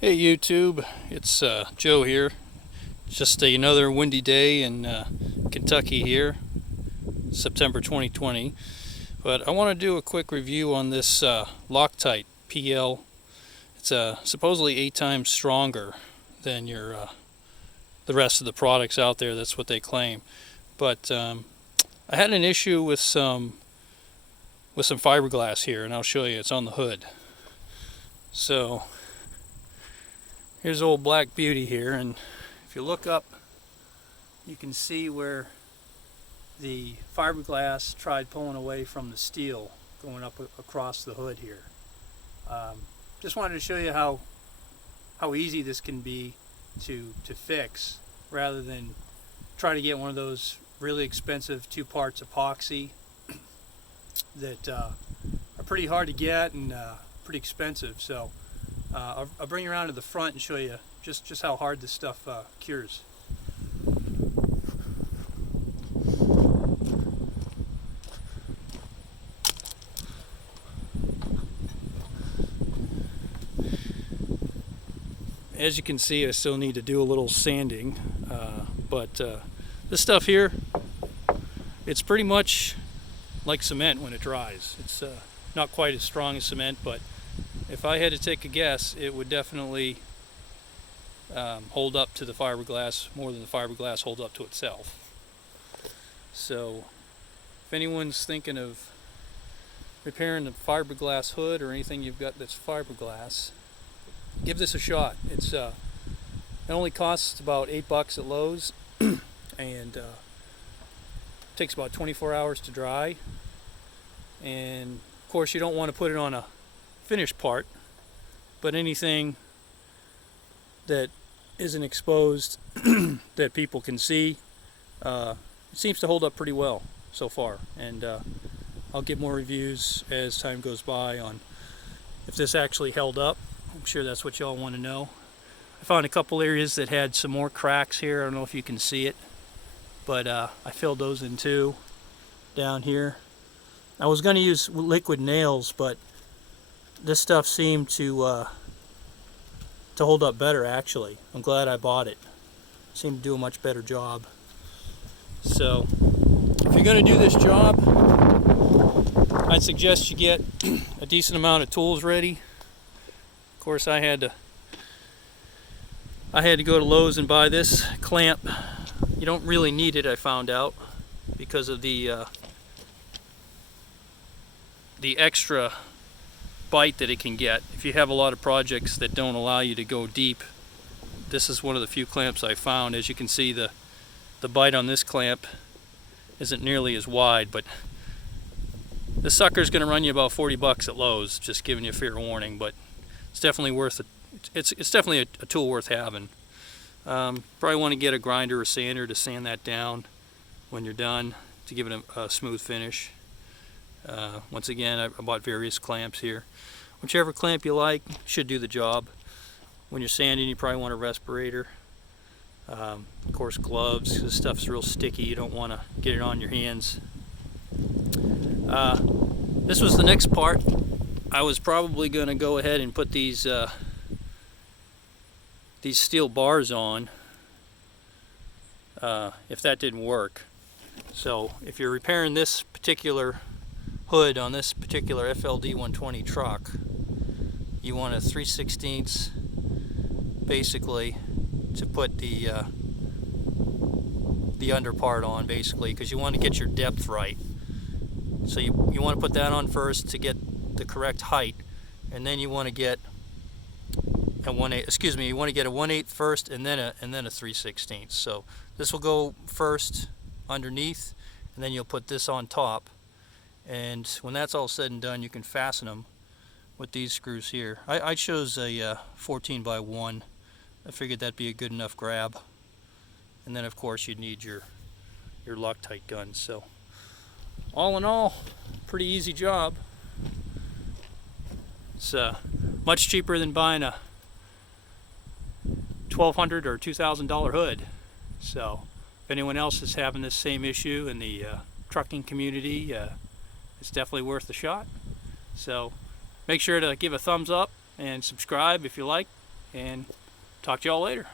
Hey YouTube, it's Joe here. Just another windy day in Kentucky here, September 2020. But I want to do a quick review on this Loctite PL. It's supposedly 8 times stronger than the rest of the products out there. That's what they claim. But I had an issue with some fiberglass here, and I'll show you. It's on the hood. So here's old Black Beauty here, and if you look up, you can see where the fiberglass tried pulling away from the steel going up across the hood here. Just wanted to show you how easy this can be to fix, rather than try to get one of those really expensive 2 parts epoxy that are pretty hard to get and pretty expensive. So I'll bring you around to the front and show you just how hard this stuff cures. As you can see, I still need to do a little sanding, but this stuff here, it's pretty much like cement when it dries. It's not quite as strong as cement, but if I had to take a guess, it would definitely hold up to the fiberglass more than the fiberglass holds up to itself. So if anyone's thinking of repairing the fiberglass hood or anything you've got that's fiberglass, give this a shot. It only costs about $8 at Lowe's and takes about 24 hours to dry. And of course, you don't want to put it on a finished part, but anything that isn't exposed that people can see, it seems to hold up pretty well so far. And I'll give more reviews as time goes by on if this actually held up. I'm sure that's what y'all want to know. I found a couple areas that had some more cracks here. I don't know if you can see it, but I filled those in too down here. I was going to use liquid nails, but this stuff seemed to hold up better, actually. I'm glad I bought it. Seemed to do a much better job. So if you're going to do this job, I'd suggest you get a decent amount of tools ready. Of course, I had to go to Lowe's and buy this clamp. You don't really need it, I found out, because of the extra bite that it can get. If you have a lot of projects that don't allow you to go deep, this is one of the few clamps I found. As you can see, the bite on this clamp isn't nearly as wide, but this sucker's going to run you about $40 at Lowe's, just giving you a fair warning. But it's definitely worth it. It's definitely a tool worth having. Probably want to get a grinder or sander to sand that down when you're done to give it a smooth finish. Once again, I bought various clamps here. Whichever clamp you like should do the job. When you're sanding, you probably want a respirator. Of course, gloves. This stuff's real sticky. You don't want to get it on your hands. This was the next part. I was probably going to go ahead and put these steel bars on if that didn't work. So if you're repairing this particular hood on this particular FLD 120 truck, you want a 3/16 basically to put the under part on, basically, because you want to get your depth right. So you want to put that on first to get the correct height, and then you want to get a 1/8. You want to get a 1/8 first, and then a 3/16. So this will go first underneath, and then you'll put this on top. And when that's all said and done, you can fasten them with these screws here. I chose a 14x1. I figured that'd be a good enough grab. And then of course you'd need your Loctite gun. So all in all, pretty easy job. It's much cheaper than buying a $1,200 or $2,000 hood. So if anyone else is having this same issue in the trucking community, it's definitely worth the shot. So make sure to give a thumbs up and subscribe if you like. and talk to y'all later.